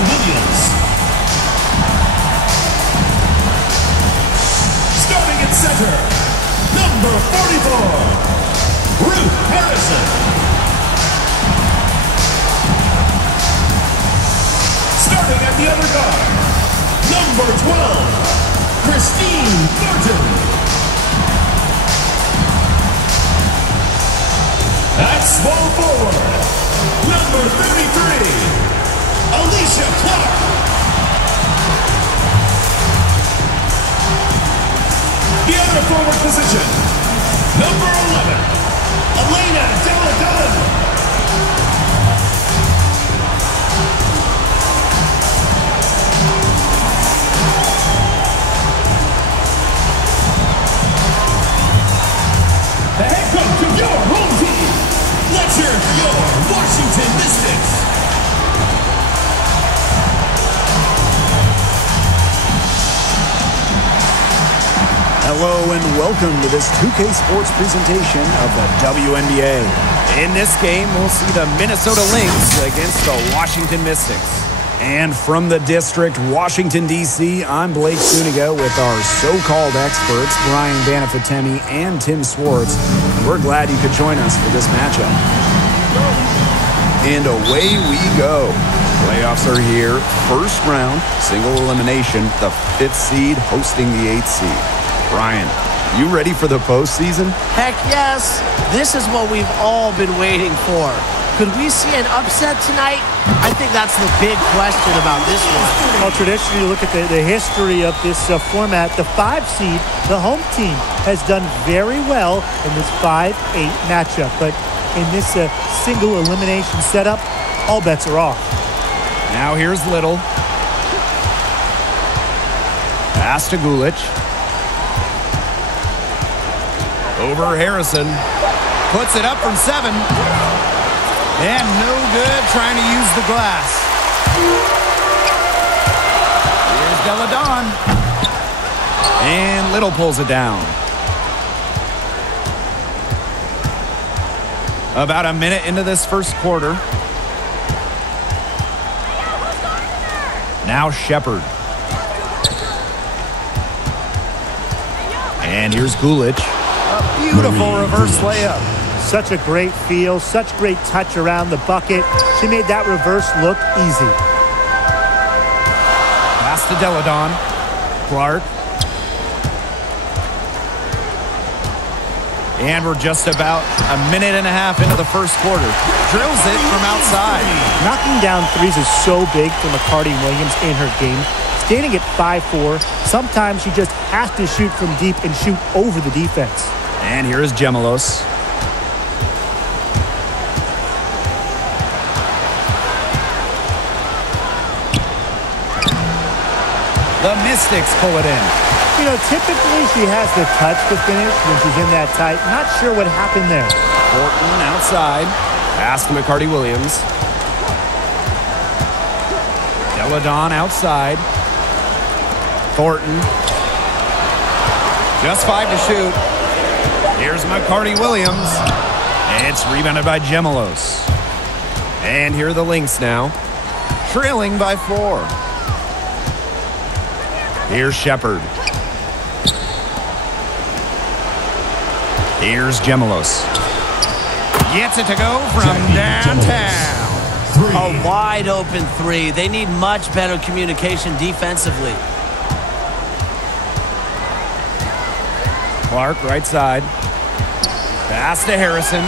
Williams. Starting at center, number 44, Ruth Harrison. Starting at the other guard, number 12, Christine Thornton. At small forward, number 33, Alicia Clark. The other forward position, number 11, Elena Della Dunn. The head coach of your home team. Let's hear it for your Washington Mystics. Hello and welcome to this 2K Sports presentation of the WNBA. In this game, we'll see the Minnesota Lynx against the Washington Mystics. And from the district, Washington, D.C., I'm Blake Suniga with our so-called experts, Brian Banafitemi and Tim Swartz. And we're glad you could join us for this matchup. And away we go. Playoffs are here. First round, single elimination, the 5th seed hosting the 8th seed. Brian, you ready for the postseason? Heck yes. This is what we've all been waiting for. Could we see an upset tonight? I think that's the big question about this one. Well, traditionally, you look at the history of this format. The 5 seed, the home team, has done very well in this 5-8 matchup. But in this single elimination setup, all bets are off. Now here's Little. Pass to Gulic. Over Harrison. Puts it up from 7. And no good trying to use the glass. Here's Della Dunn. And Little pulls it down. About a minute into this first quarter. Now Shepard. And here's Gulic. A beautiful reverse layup. Such a great feel, such great touch around the bucket. She made that reverse look easy. Pass to Della Dunn. Clark. And we're just about a minute and a half into the first quarter. Drills it from outside. Knocking down threes is so big for McCarty Williams in her game. Standing at 5'4", sometimes she just has to shoot from deep and shoot over the defense. And here is Gemelos. The Mystics pull it in. You know, typically she has the touch to finish when she's in that tight. Not sure what happened there. Thornton outside. Pass to McCarty Williams. Della Dunn outside. Thornton. Just 5 to shoot. Here's McCarty Williams. It's rebounded by Gemelos. And here are the Lynx now. Trailing by 4. Here's Shepard. Here's Gemelos. Gets it to go from downtown. A wide open 3. They need much better communication defensively. Clark, right side. Pass to Harrison.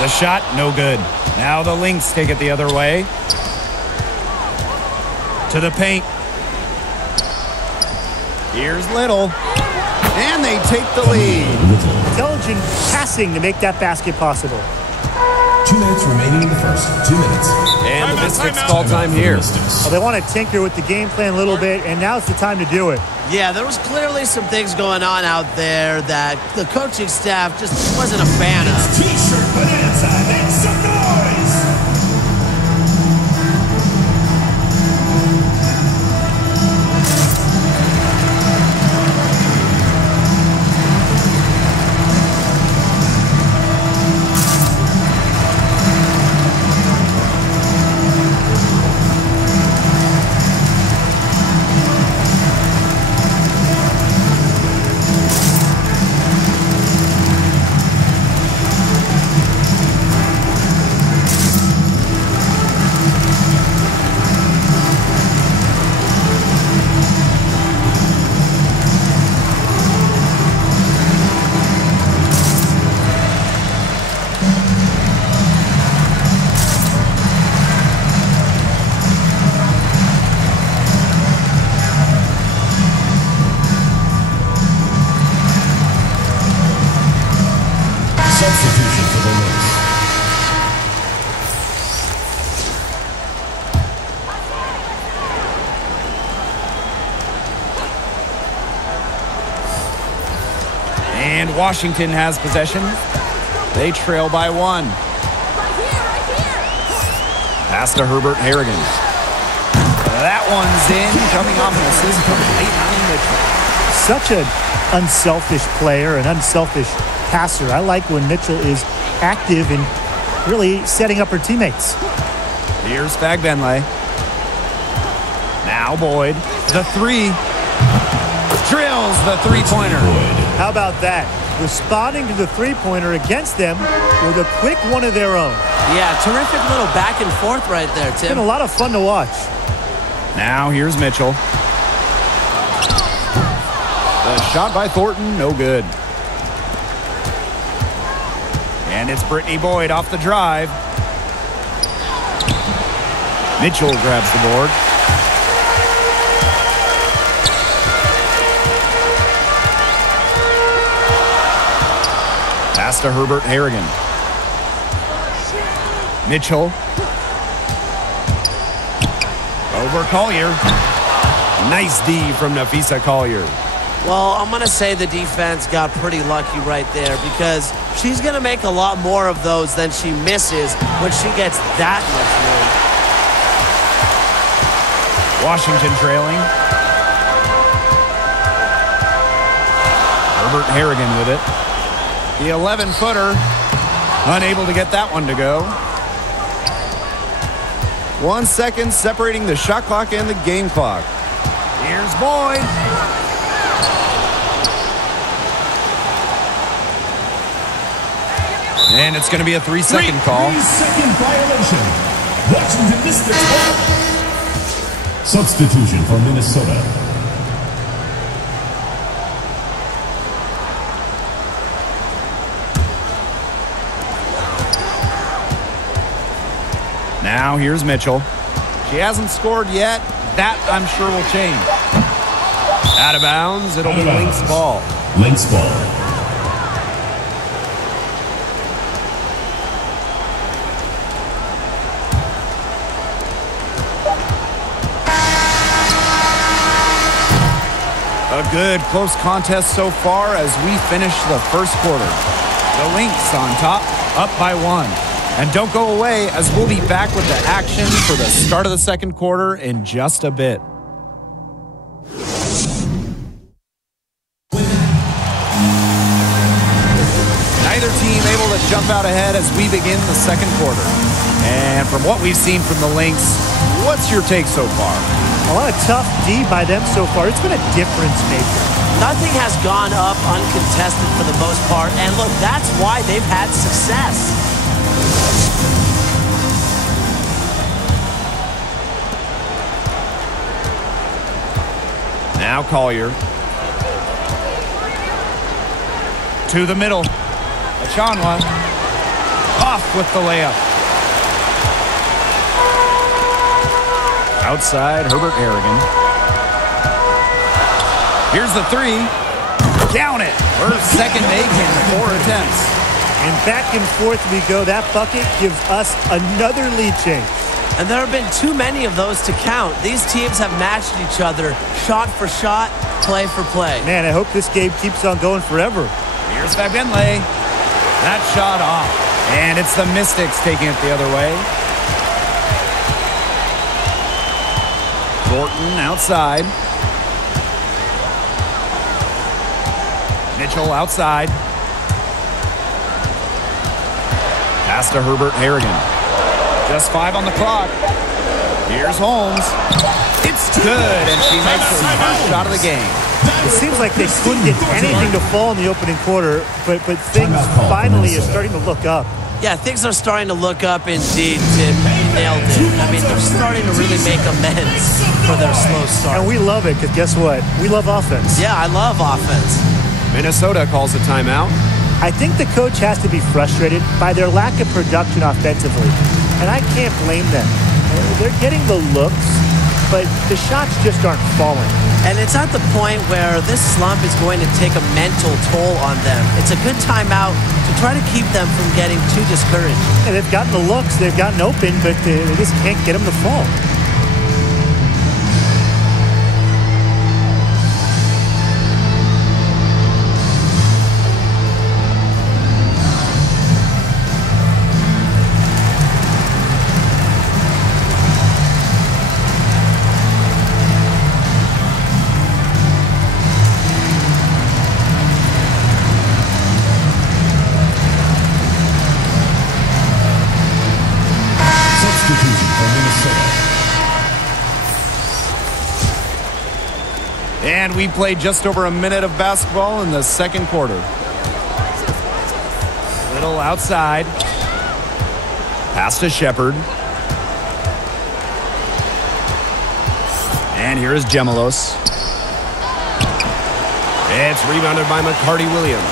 The shot, no good. Now the Lynx take it the other way. To the paint. Here's Little. And they take the lead. Intelligent passing to make that basket possible. 2 minutes remaining in the first. 2 minutes. And the Mystics call time here. Well, they want to tinker with the game plan a little bit, and now's the time to do it. Yeah, there was clearly some things going on out there that the coaching staff just wasn't a fan of. T-shirt bonanza. Make some noise. the Lynx. And Washington has possession. They trail by 1. Pass to Herbert Harrigan. That one's in, coming off an assist from Leighton Mitchell. Such an unselfish player, an unselfish passer. I like when Mitchell is active and really setting up her teammates. Here's Fagbenle. Now Boyd. The 3. Drills the three-pointer. How about that? Responding to the three-pointer against them with a quick one of their own. Yeah, terrific little back and forth right there, Tim. It's been a lot of fun to watch. Now here's Mitchell. The shot by Thornton, no good. And it's Brittany Boyd off the drive. Mitchell grabs the board. Pass to Herbert Harrigan. Mitchell. Over Collier. Nice D from Napheesa Collier. Well, I'm going to say the defense got pretty lucky right there because she's going to make a lot more of those than she misses when she gets that much room. Washington trailing. Herbert Harrigan with it. The 11-footer, unable to get that one to go. 1 second separating the shot clock and the game clock. Here's Boyd. And it's going to be a 3-second call. 3-second violation. Washington Mystics ball. Substitution for Minnesota. Now here's Mitchell. She hasn't scored yet. That, I'm sure, will change. Out of bounds. It'll be Lynx ball. Lynx ball. A good close contest so far as we finish the first quarter. The Lynx on top, up by 1. And don't go away as we'll be back with the action for the start of the second quarter in just a bit. Neither team able to jump out ahead as we begin the second quarter. And from what we've seen from the Lynx, what's your take so far? A lot of tough D by them so far. It's been a difference maker. Nothing has gone up uncontested for the most part. And look, that's why they've had success. Now Collier. To the middle. Achanwa. Off with the layup. Outside, Herbert Harrigan. Here's the 3. Count it. Her second make in 4 attempts. And back and forth we go. That bucket gives us another lead change. And there have been too many of those to count. These teams have matched each other shot for shot, play for play. Man, I hope this game keeps on going forever. Here's Fagbenle. That shot off. And it's the Mystics taking it the other way. Thornton outside. Mitchell outside. Pass to Herbert Harrigan. Just 5 on the clock. Here's Holmes. It's good, and she makes her first shot of the game. It seems like they couldn't get anything to fall in the opening quarter, but things finally are starting to look up. Yeah, things are starting to look up indeed, Tim. You nailed it. I mean, they're starting to really make amends for their slow start. And we love it, because guess what? We love offense. Yeah, I love offense. Minnesota calls a timeout. I think the coach has to be frustrated by their lack of production offensively, and I can't blame them. They're getting the looks, but the shots just aren't falling. And it's at the point where this slump is going to take a mental toll on them. It's a good timeout to try to keep them from getting too discouraged. And they've gotten the looks, they've gotten open, but they just can't get them to fall. And we played just over a minute of basketball in the second quarter. Little outside. Pass to Shepard. And here is Gemelos. It's rebounded by McCarty-Williams.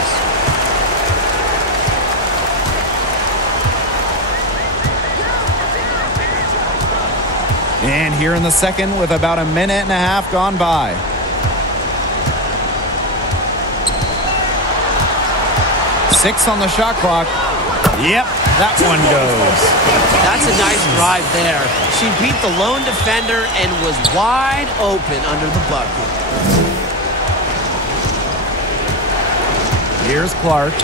And here in the second with about a minute and a half gone by. Six on the shot clock. Yep, that one goes. That's a nice drive there. She beat the lone defender and was wide open under the bucket. Here's Clark.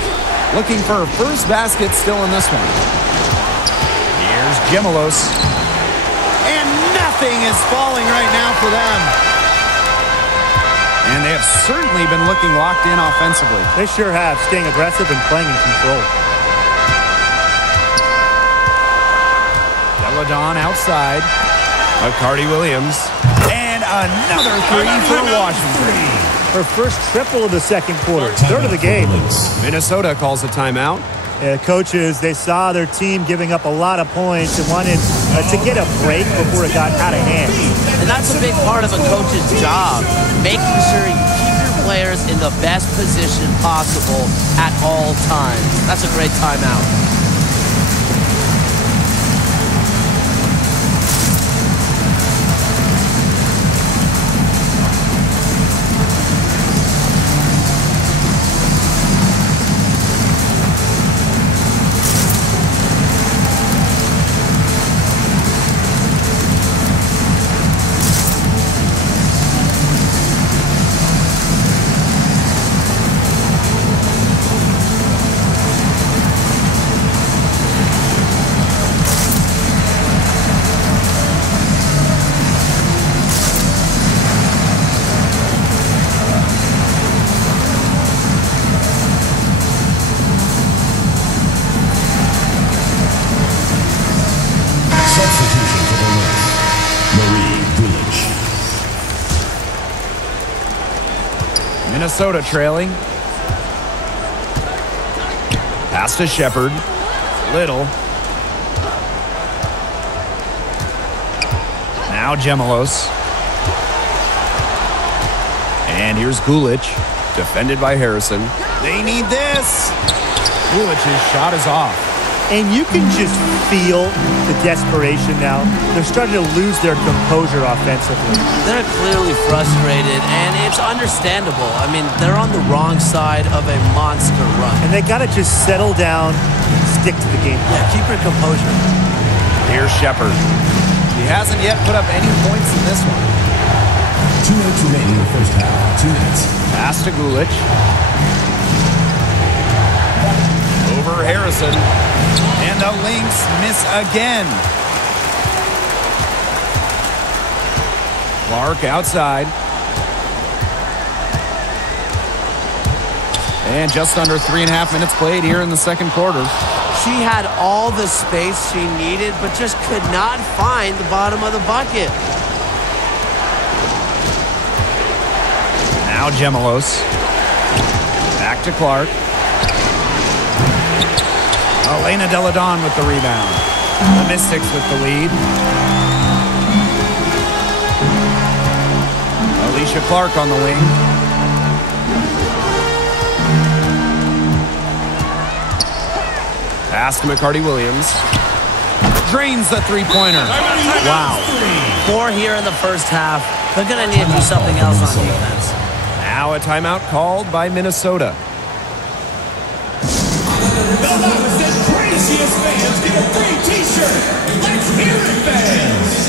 Looking for her first basket still in this one. Here's Gemelos. And nothing is falling right now for them. And they have certainly been looking locked in offensively. They sure have, staying aggressive and playing in control. Deladon outside. McCarty-Williams. And another three for Washington. Her first triple of the second quarter. Third of the game. Minnesota calls a timeout. Coaches, they saw their team giving up a lot of points and wanted to get a break before it got out of hand. And that's a big part of a coach's job, making sure you keep your players in the best position possible at all times. That's a great timeout. Minnesota trailing. Pass to Shepard. Little. Now Gemelos. And here's Gulic, defended by Harrison. They need this. Gulic's shot is off. And you can just feel the desperation now. They're starting to lose their composure offensively. They're clearly frustrated, and it's understandable. I mean, they're on the wrong side of a monster run. And they got to just settle down and stick to the game. Yeah, keep your composure. Here's Shepard. He hasn't yet put up any points in this one. 2 minutes remaining in the first half. 2 minutes. Pass to Gulic. Over Harrison. And the Lynx miss again. Clark outside. And just under 3.5 minutes played here in the second quarter. She had all the space she needed, but just could not find the bottom of the bucket. Now Gemelos. Back to Clark. Elena Deladon with the rebound. The Mystics with the lead. Alicia Clark on the wing. Pass to McCarty-Williams. Drains the three-pointer. Wow. 4 here in the first half. They're going to need to do something else on defense. Now a timeout called by Minnesota. The loudest and craziest fans get a free t-shirt. Let's hear it, fans.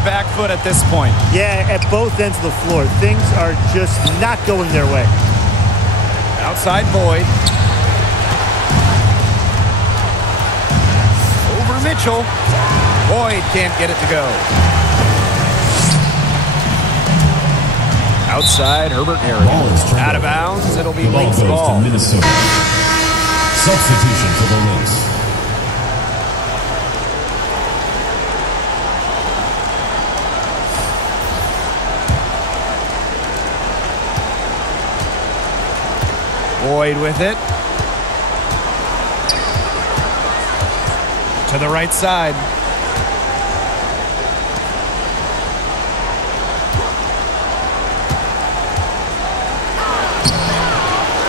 Back foot at this point. Yeah, at both ends of the floor. Things are just not going their way. Outside Boyd. Over Mitchell. Boyd can't get it to go. Outside Herbert Harrigan. Out of bounds. It'll be Lynx ball. To Minnesota. Substitution for the Lynx. Boyd with it. To the right side.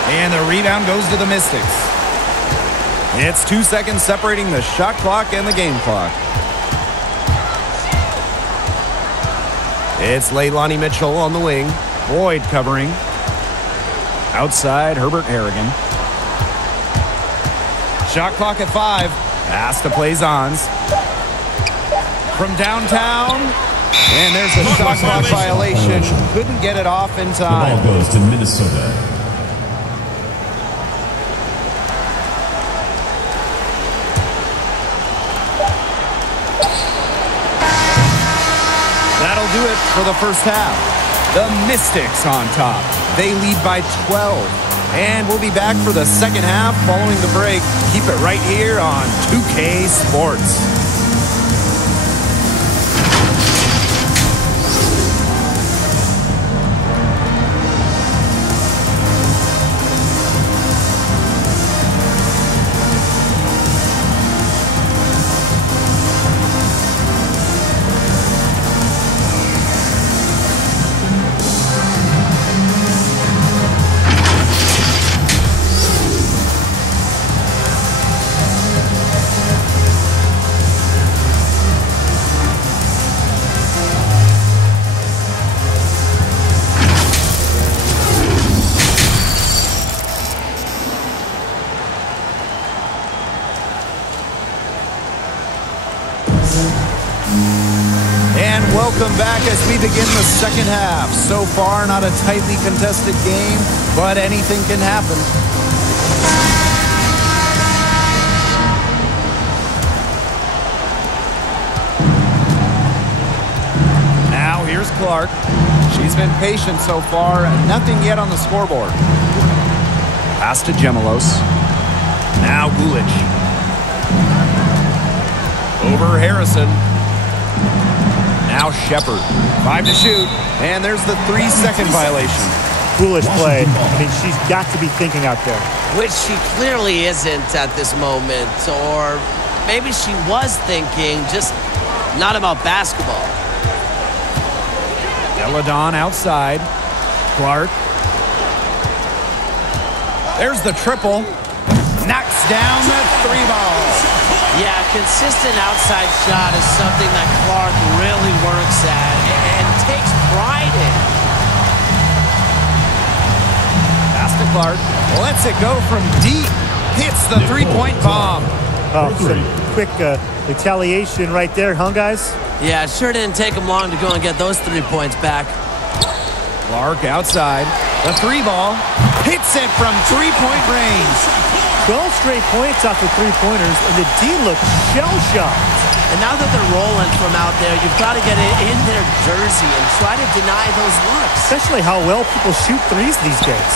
And the rebound goes to the Mystics. It's 2 seconds separating the shot clock and the game clock. It's Leilani Mitchell on the wing. Boyd covering. Outside, Herbert Harrigan. Shot clock at 5. Pass to play Zons. From downtown. And there's a shot clock violation. Couldn't get it off in time. The ball goes to Minnesota. That'll do it for the first half. The Mystics on top. They lead by 12. And we'll be back for the second half following the break. Keep it right here on 2K Sports. And welcome back as we begin the second half. So far, not a tightly contested game, but anything can happen. Now here's Clark. She's been patient so far, and nothing yet on the scoreboard. Pass to Gemelos. Now Gulich. Over Harrison. Now Shepard. 5 to shoot. And there's the 3-second violation. Foolish play. I mean, she's got to be thinking out there. Which she clearly isn't at this moment. Or maybe she was thinking, just not about basketball. Deladon outside. Clark. There's the triple. Knocks down the 3-ball. Yeah, consistent outside shot is something that Clark really works at and takes pride in. Pass to Clark. Lets it go from deep. Hits the 3-point bomb. Oh, some quick retaliation right there, huh, guys? Yeah, it sure didn't take him long to go and get those 3 points back. Clark outside. The 3 ball. Hits it from 3-point range. 12 straight points off the 3-pointers, and the D looks shell-shocked. And now that they're rolling from out there, you've got to get it in their jersey and try to deny those looks. Especially how well people shoot threes these days.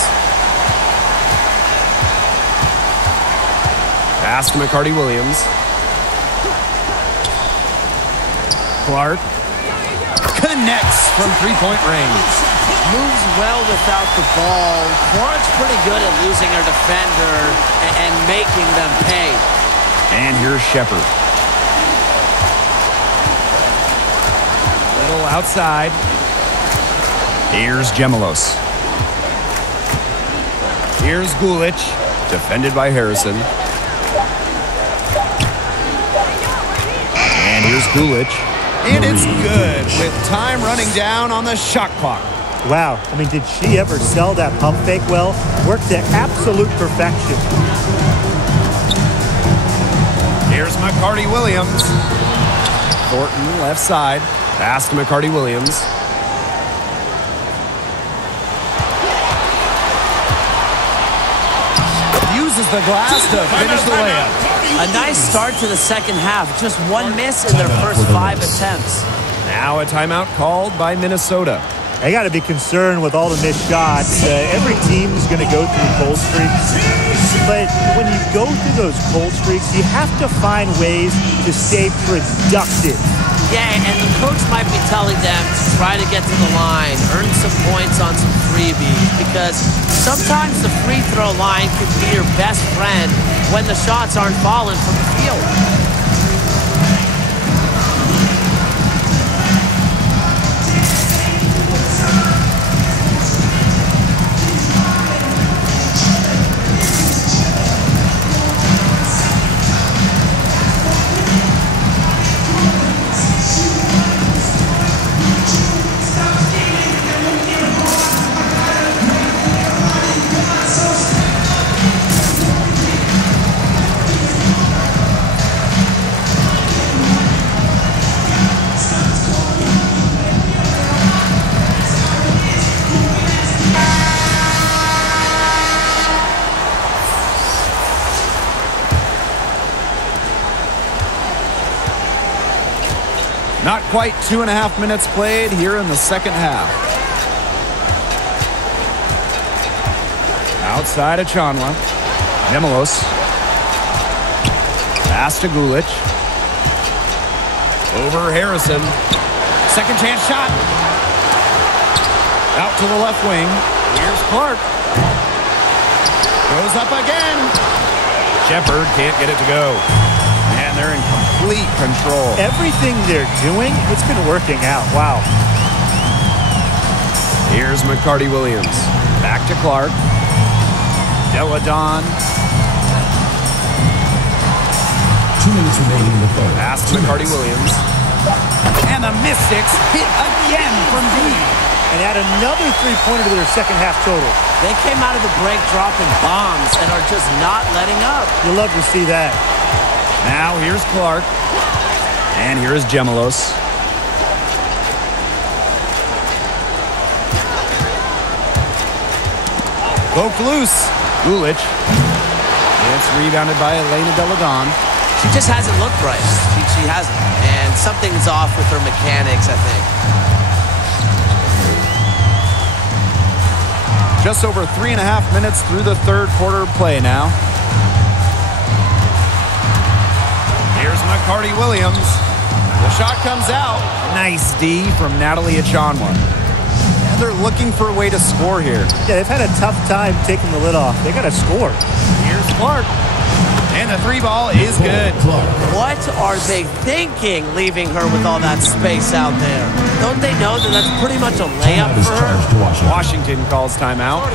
Pass to McCarty-Williams. Clark connects from 3-point range. Moves well without the ball. Clark's pretty good at losing her defender and making them pay. And here's Shepard. Little outside. Here's Gemelos. Here's Gulic, defended by Harrison. And here's Gulic. And it's good with time running down on the shot clock. Wow, I mean, did she ever sell that pump fake well? Worked to absolute perfection. Here's McCarty-Williams. Thornton left side. Pass to McCarty-Williams. Uses the glass to finish the layup. A nice start to the second half. Just 1 miss in their first 5 attempts. Now a timeout called by Minnesota. They got to be concerned with all the missed shots. Every team is going to go through cold streaks. But when you go through those cold streaks, you have to find ways to stay productive. Yeah, and the coach might be telling them to try to get to the line, earn some points on some freebies, because sometimes the free throw line can be your best friend when the shots aren't falling from the field. Not quite 2.5 minutes played here in the second half. Outside of Chanwa. Gemelos. Pass to Gulic. Over Harrison. Second chance shot. Out to the left wing. Here's Clark. Goes up again. Shepard can't get it to go. And they're in complete control. Everything they're doing, it's been working out. Wow. Here's McCarty-Williams. Back to Clark. Deladon. 2 minutes remaining in the third. Pass to McCarty-Williams. And the Mystics hit again from deep. And add another three-pointer to their second half total. They came out of the break dropping bombs and are just not letting up. You'll love to see that. Now here's Clark. And here is Gemelos. Poked loose. Gulic. It's rebounded by Elena Deladon. She just hasn't looked right. She hasn't. And something's off with her mechanics, I think. Just over 3.5 minutes through the third quarter play now. Here's McCarty-Williams. The shot comes out. Nice D from Natalie Achonwa. And they're looking for a way to score here. Yeah, they've had a tough time taking the lid off. They got to score. Here's Clark. And the three ball is good. What are they thinking, leaving her with all that space out there? Don't they know that that's pretty much a layup for her? Washington calls timeout.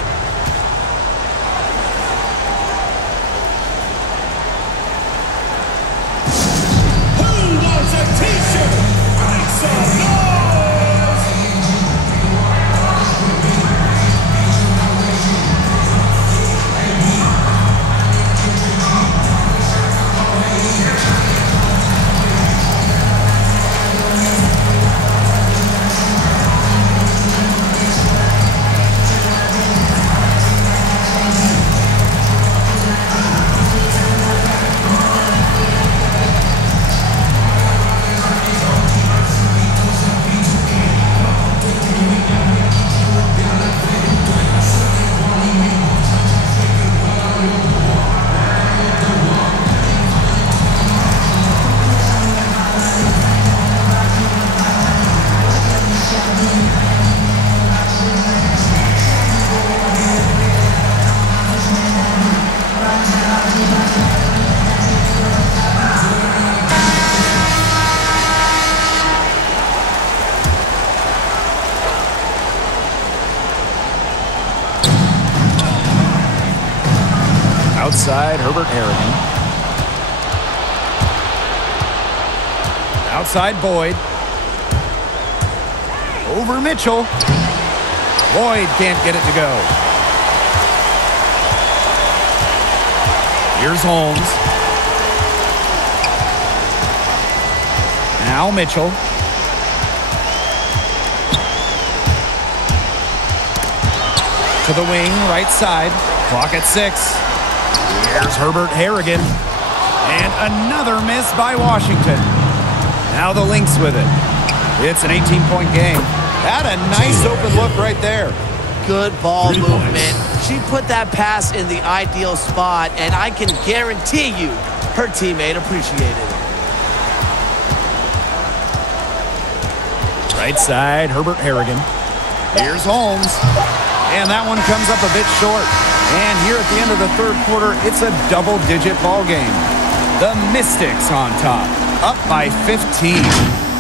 Who wants a t-shirt? Make some noise! side, Herbert Harrigan. Outside Boyd. Over Mitchell. Boyd can't get it to go. Here's Holmes. Now Mitchell. To the wing, right side. Clock at 6. Here's Herbert Harrigan. And another miss by Washington. Now the Lynx with it. It's an 18-point game. Had a nice open look right there. Good ball movement. She put that pass in the ideal spot, and I can guarantee you her teammate appreciated it. Right side, Herbert Harrigan. Here's Holmes. And that one comes up a bit short. And here at the end of the third quarter, it's a double-digit ball game. The Mystics on top, up by 15.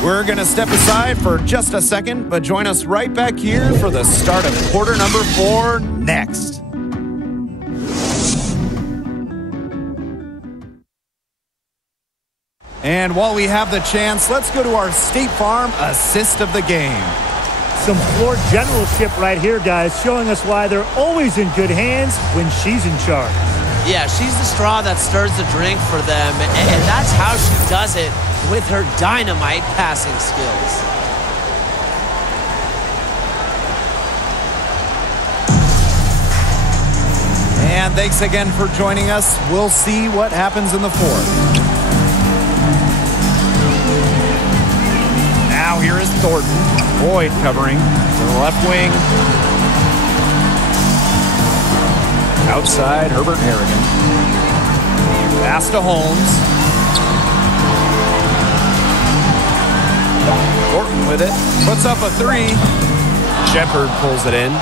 We're going to step aside for just a second, but join us right back here for the start of quarter number 4 next. And while we have the chance, let's go to our State Farm assist of the game. Some floor generalship right here, guys, showing us why they're always in good hands when she's in charge. Yeah, she's the straw that stirs the drink for them, and that's how she does it with her dynamite passing skills. And thanks again for joining us. We'll see what happens in the fourth. Now here is Thornton. Boyd covering to the left wing. Outside, Herbert Harrigan. Pass to Holmes. Thornton with it. Puts up a 3. Shepard pulls it in.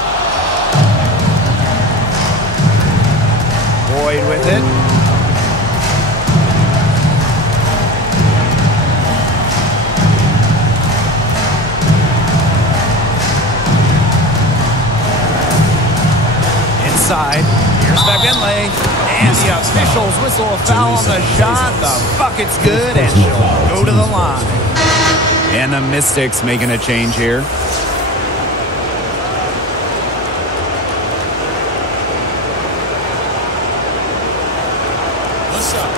Boyd with it. Inside. Here's McGinley. And the officials whistle a foul on the shot. The bucket's good, and she'll go to the line. And the Mystics making a change here. What's up?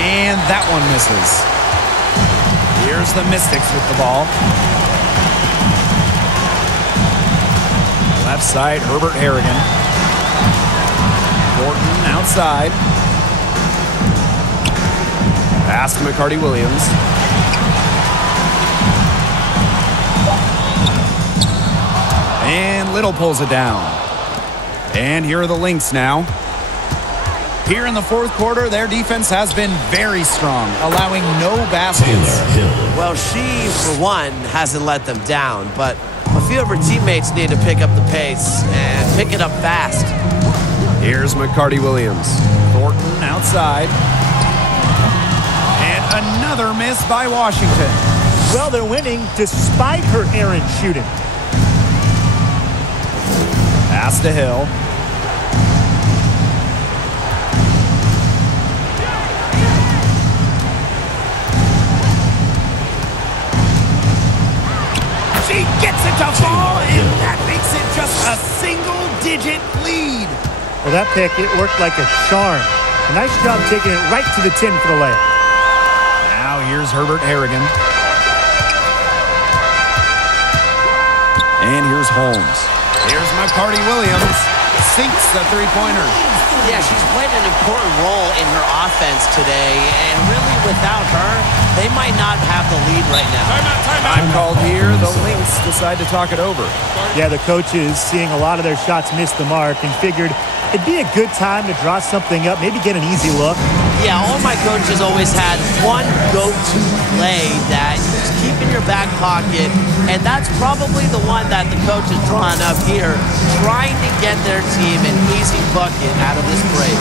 And that one misses. Here's the Mystics with the ball. Left side, Herbert Harrigan. Thornton outside. Pass to McCarty-Williams. And Little pulls it down. And here are the Lynx now. Here in the fourth quarter, their defense has been very strong, allowing no baskets. Well, she, for one, hasn't let them down, but a few of her teammates need to pick up the pace and pick it up fast. Here's McCarty-Williams. Thornton outside. And another miss by Washington. Well, they're winning despite her errant shooting. Pass to Hill. She gets it to fall, and that makes it just a single-digit lead. Well, that pick, it worked like a charm. A nice job taking it right to the tin for the layup. Now here's Herbert Harrigan. And here's Holmes. Here's McCarty-Williams. Sinks the three-pointer. Yeah, she's played an important role in her offense today, and really without her, they might not have the lead right now. Time called here. The Lynx decide to talk it over. Yeah, the coaches, seeing a lot of their shots miss the mark, and figured it'd be a good time to draw something up, maybe get an easy look. Yeah, all my coaches always had one go-to play that you just keep in your back pocket, and that's probably the one that the coach is drawing up here, trying to get their team an easy bucket out of this break.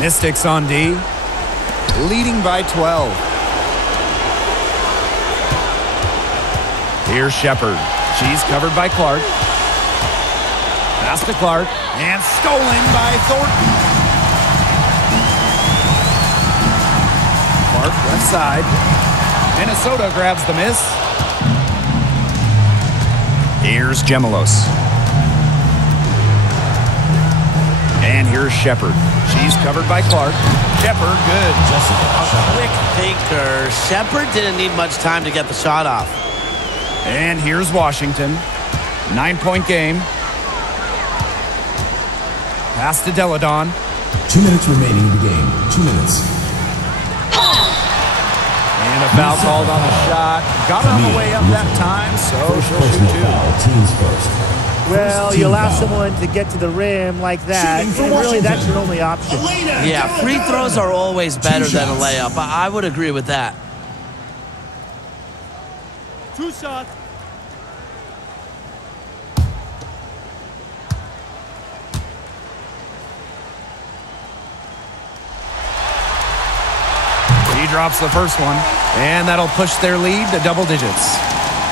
Mystics on D, leading by 12. Here's Shepard. She's covered by Clark. Pass to Clark, and stolen by Thornton. Clark left side. Minnesota grabs the miss. Here's Gemelos. And here's Shepard. She's covered by Clark. Shepard, good. A quick thinker. Shepard didn't need much time to get the shot off. And here's Washington. 9-point game. Pass to Deladon. 2 minutes remaining in the game. 2 minutes. And a foul called on the shot. Got on the way up that time, so she'll shoot two. Teams first. Well, you allow someone to get to the rim like that, and really that's your only option. Yeah, free throws are always better than a layup. I would agree with that. 2 shots. He drops the first one, and that'll push their lead to double digits.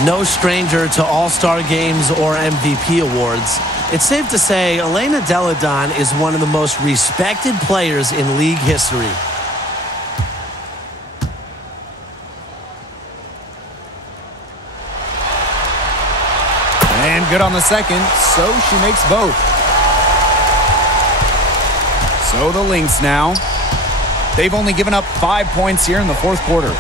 No stranger to All-Star games or MVP awards. It's safe to say Elena Deladon is one of the most respected players in league history. And good on the second, so she makes both. So the Lynx now. They've only given up 5 points here in the fourth quarter.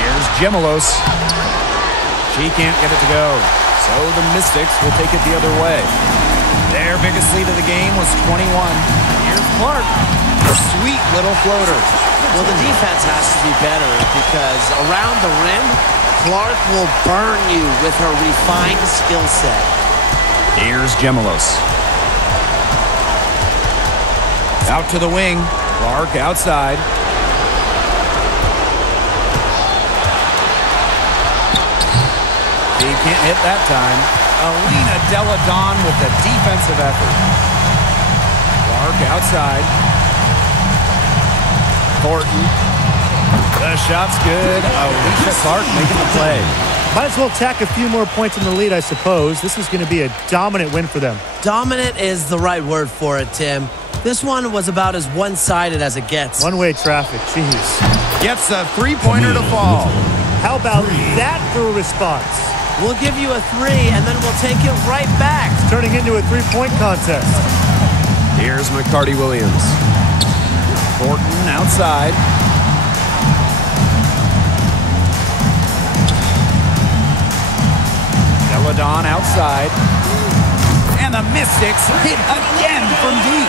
Here's Gemelos. She can't get it to go, so the Mystics will take it the other way. Their biggest lead of the game was 21. Here's Clark. A sweet little floater. Well, the defense has to be better because around the rim, Clark will burn you with her refined skill set. Here's Gemelos. Out to the wing. Clark outside. He can't hit that time. Elena Deladon with the defensive effort. Clark outside. Thornton. The shot's good. Alicia Clark making the play. Might as well tack a few more points in the lead, I suppose. This is going to be a dominant win for them. Dominant is the right word for it, Tim. This one was about as one-sided as it gets. One-way traffic, jeez. Gets a three-pointer to fall. How about that for a response? We'll give you a 3, and then we'll take it right back. It's turning into a three-point contest. Here's McCarty-Williams. Thornton outside. Deladon outside. And the Mystics hit again from deep.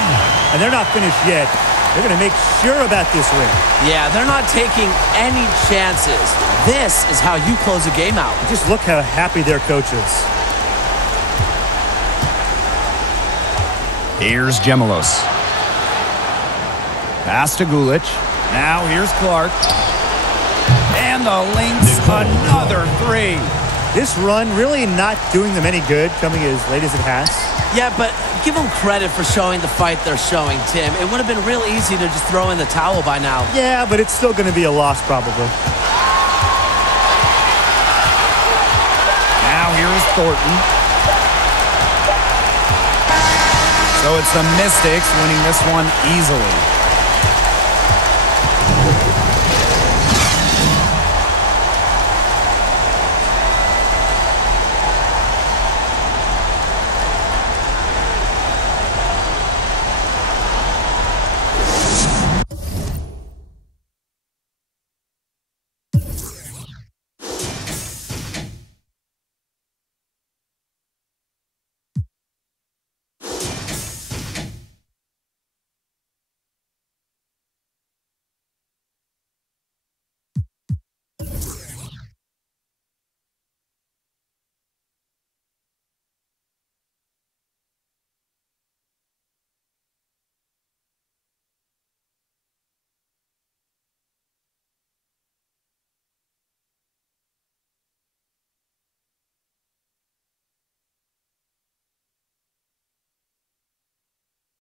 And they're not finished yet. They're going to make sure about this win. Yeah, they're not taking any chances. This is how you close a game out. Just look how happy their coach is. Here's Gemelos. Pass to Gulich. Now here's Clark. And the Lynx, another 3. This run really not doing them any good, coming as late as it has. Yeah, but give them credit for showing the fight they're showing, Tim. It would have been real easy to just throw in the towel by now. Yeah, but it's still going to be a loss probably. Now here's Thornton. So it's the Mystics winning this one easily.